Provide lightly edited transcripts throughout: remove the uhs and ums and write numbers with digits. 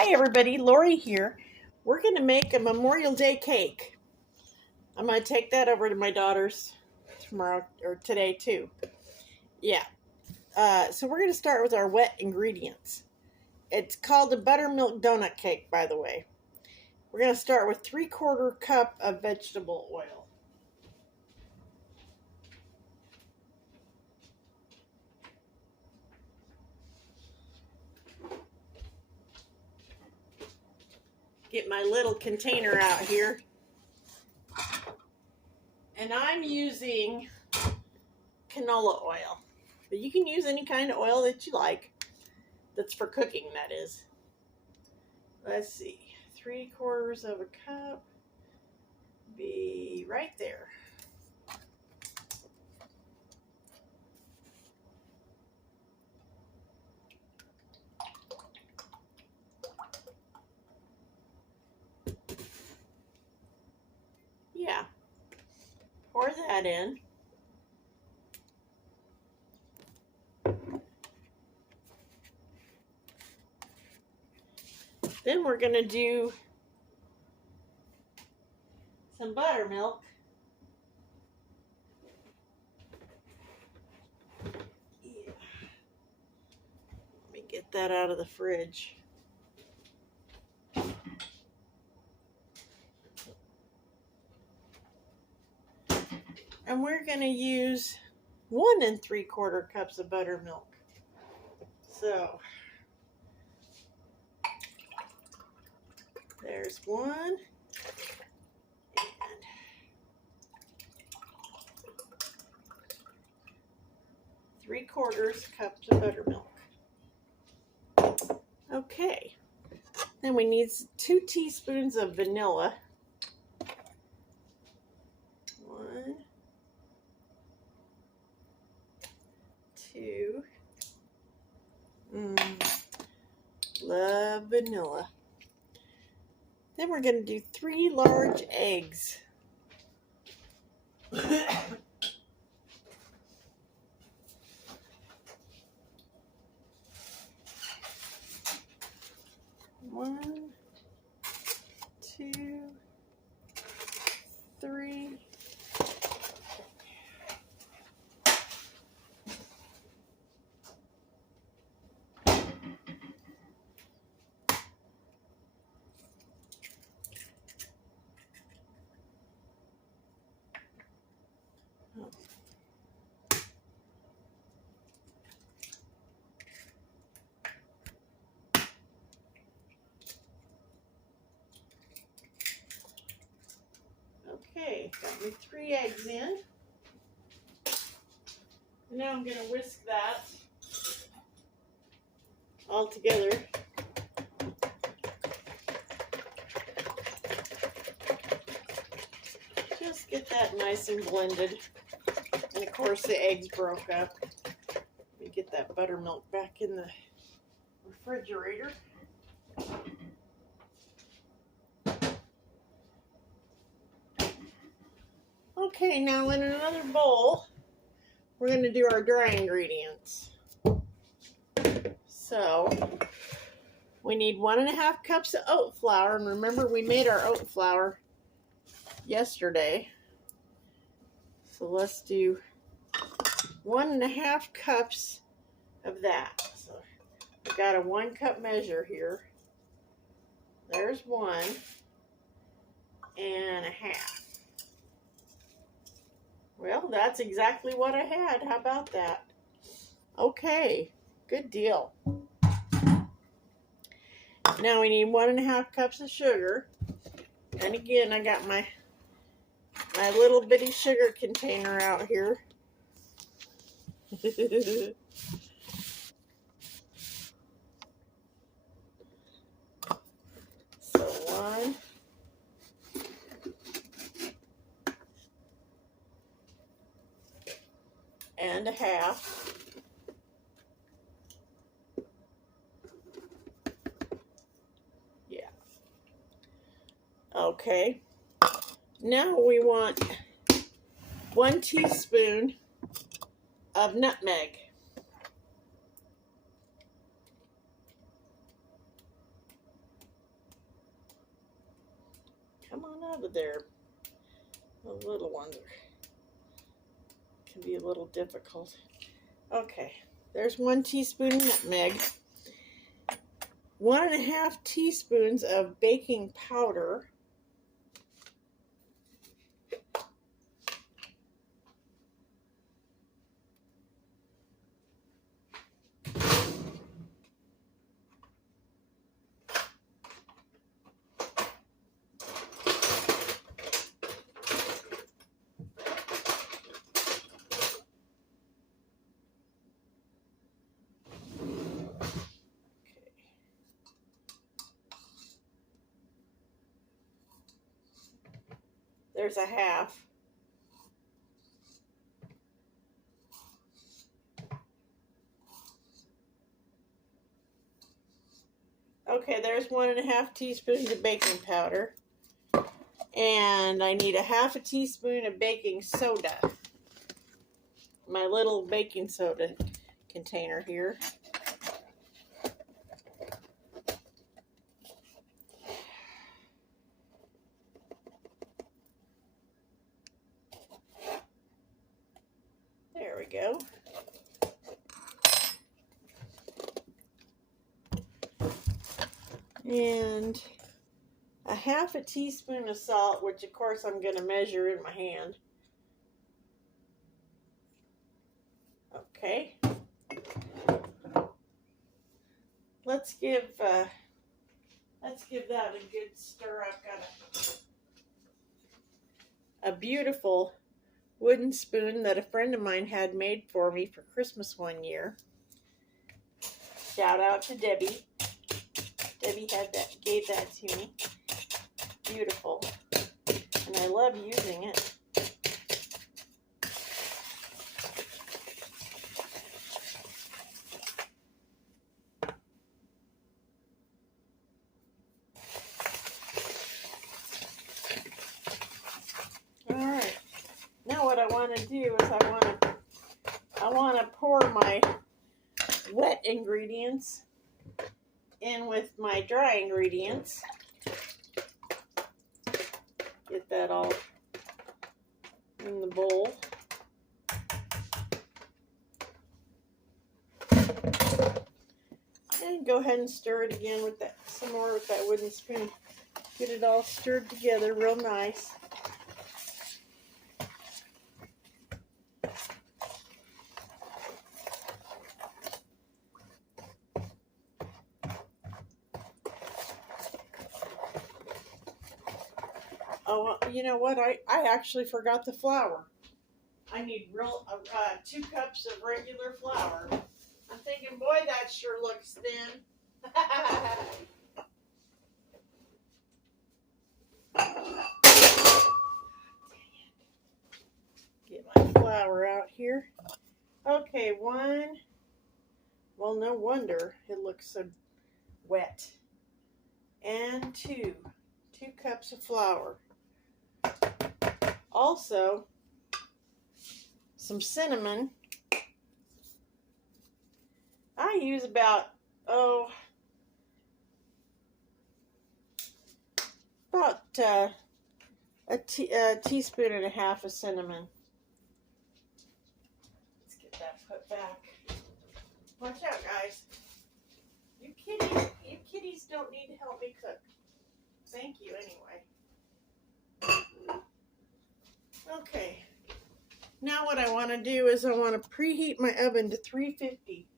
Hi everybody, Lori here. We're going to make a Memorial Day cake. I'm going to take that over to my daughter's tomorrow or today too. Yeah. So we're going to start with our wet ingredients. It's called a buttermilk donut cake, by the way. We're going to start with 3/4 cup of vegetable oil. Get my little container out here. And I'm using canola oil. But you can use any kind of oil that you like. That's for cooking, that is. Let's see. 3/4 of a cup. Be right there. Yeah. Pour that in. Then we're going to do some buttermilk. Yeah. Let me get that out of the fridge. And we're going to use 1 3/4 cups of buttermilk. So, there's 1. And 3/4 cups of buttermilk. Okay. Then we need 2 teaspoons of vanilla. 1, 2. Love vanilla. Then we're going to do 3 large eggs. One, 2, 3. Okay, got my 3 eggs in. Now I'm going to whisk that all together. Just get that nice and blended. And of course the eggs broke up. Let me get that buttermilk back in the refrigerator. Okay, now in another bowl, we're going to do our dry ingredients. So, we need 1.5 cups of oat flour. And remember, we made our oat flour yesterday. So let's do 1.5 cups of that. So I've got a 1 cup measure here. There's 1.5. Well, that's exactly what I had. How about that? Okay, good deal. Now we need 1.5 cups of sugar. And again, I got my little bitty sugar container out here. So 1.5. Yeah. Okay. Now we want 1 teaspoon of nutmeg. Come on out of there. The little ones can be a little difficult. Okay, there's 1 teaspoon of nutmeg, 1.5 teaspoons of baking powder, there's a half. Okay, there's 1.5 teaspoons of baking powder. And I need a 1/2 teaspoon of baking soda. My little baking soda container here. There we go. And a 1/2 teaspoon of salt, which of course I'm going to measure in my hand. Okay. Let's give that a good stir. I've got a beautiful wooden spoon that a friend of mine had made for me for Christmas one year. Shout out to Debbie. Debbie gave that to me. Beautiful. And I love using it. Alright. Now what I want to do is I want to pour my wet ingredients in with my dry ingredients. Get that all in the bowl. And go ahead and stir it again with that some more with that wooden spoon. Get it all stirred together real nice. Oh, you know what? I actually forgot the flour. I need 2 cups of regular flour. I'm thinking, boy, that sure looks thin. Get my flour out here. Okay, 1. Well, no wonder it looks so wet. And 2 cups of flour. Also, some cinnamon. I use about a teaspoon and a half of cinnamon. Let's get that put back. Watch out, guys. You kitties don't need to help me cook. Thank you anyway. Okay. Now what I want to do is I want to preheat my oven to 350.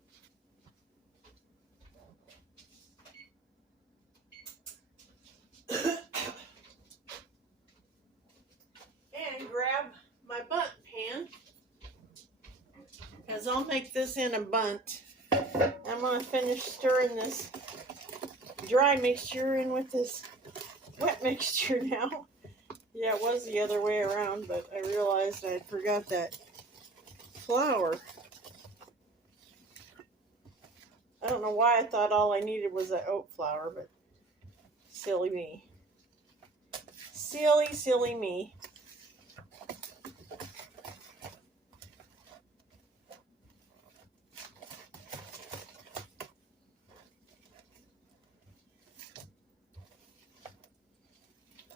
And grab my bundt pan, because I'll make this in a bundt. I'm going to finish stirring this dry mixture in with this wet mixture now. Yeah, it was the other way around, but I realized I forgot that flour. I don't know why I thought all I needed was that oat flour, but silly me. Silly, silly me.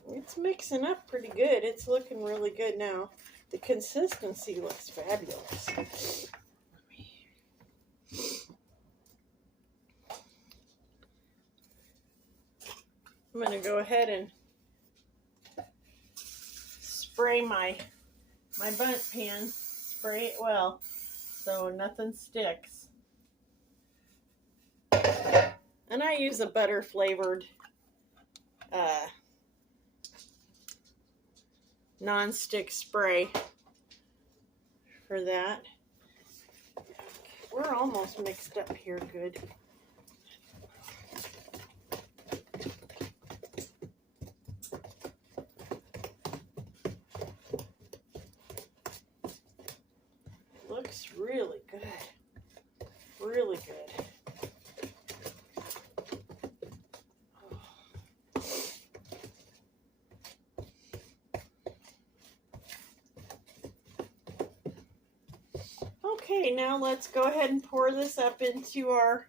It's it's mixing up pretty good. It's looking really good now. The consistency looks fabulous. I'm going to go ahead and spray my bundt pan. Spray it well so nothing sticks. And I use a butter flavored non-stick spray for that. We're almost mixed up here good. Looks really good. Really good. Okay, now let's go ahead and pour this up into our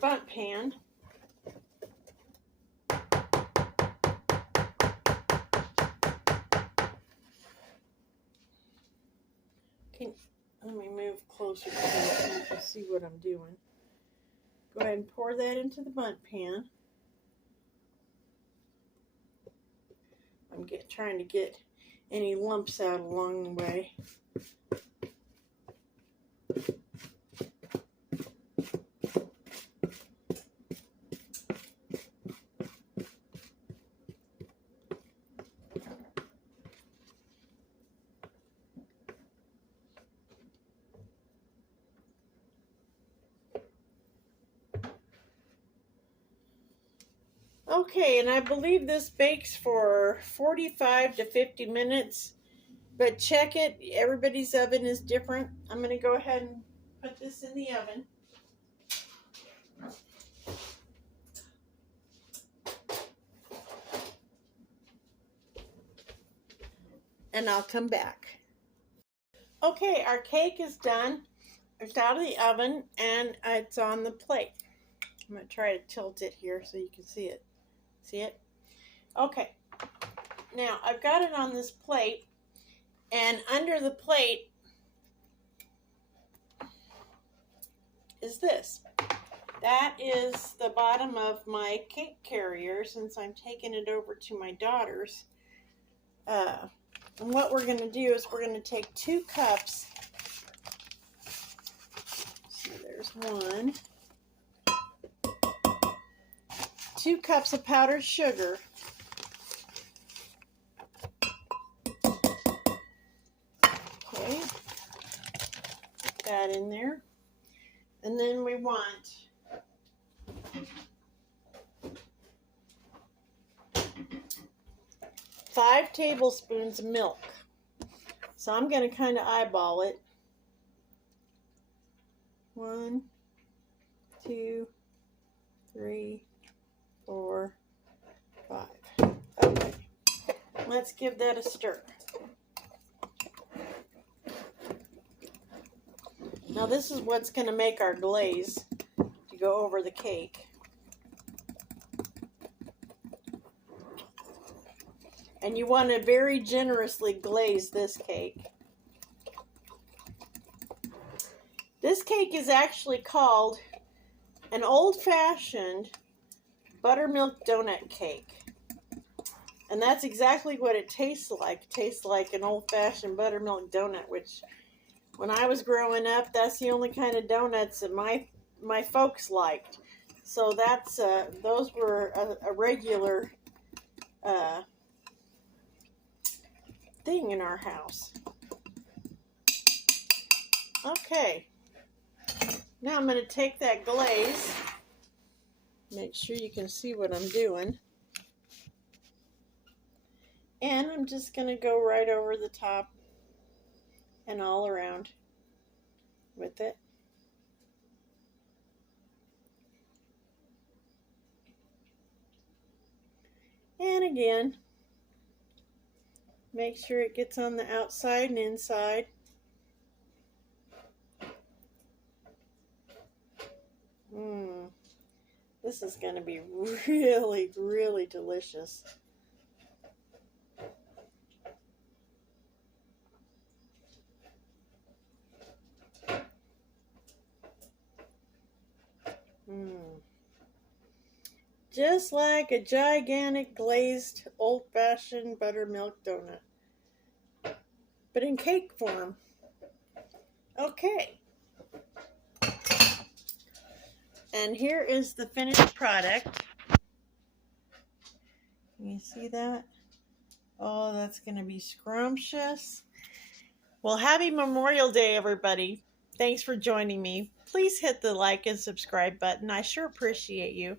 bundt pan. Let me move closer so you can see what I'm doing. Go ahead and pour that into the bundt pan. I'm trying to get any lumps out along the way. Okay, and I believe this bakes for 45 to 50 minutes, but check it. Everybody's oven is different. I'm going to go ahead and put this in the oven. And I'll come back. Okay, our cake is done. It's out of the oven and it's on the plate. I'm going to try to tilt it here so you can see it. See it? Okay. Now, I've got it on this plate, and under the plate is this. That is the bottom of my cake carrier since I'm taking it over to my daughter's. And what we're going to do is we're going to take 2 cups. So there's one. 2 cups of powdered sugar. Okay, put that in there. And then we want 5 tablespoons of milk. So I'm going to kind of eyeball it. 1, 2, 3, 4, 5. Okay, let's give that a stir. Now this is what's going to make our glaze to go over the cake. And you want to very generously glaze this cake. This cake is actually called an old-fashioned buttermilk donut cake. And that's exactly what it tastes like. It tastes like an old-fashioned buttermilk donut, which when I was growing up, that's the only kind of donuts that my folks liked. So that's those were a regular thing in our house. Okay. Now I'm going to take that glaze. Make sure you can see what I'm doing. And I'm just going to go right over the top and all around with it. And again, make sure it gets on the outside and inside. This is going to be really, really delicious. Just like a gigantic glazed old-fashioned buttermilk donut, but in cake form. Okay. And here is the finished product. Can you see that? Oh, that's going to be scrumptious. Well, happy Memorial Day, everybody. Thanks for joining me. Please hit the like and subscribe button. I sure appreciate you.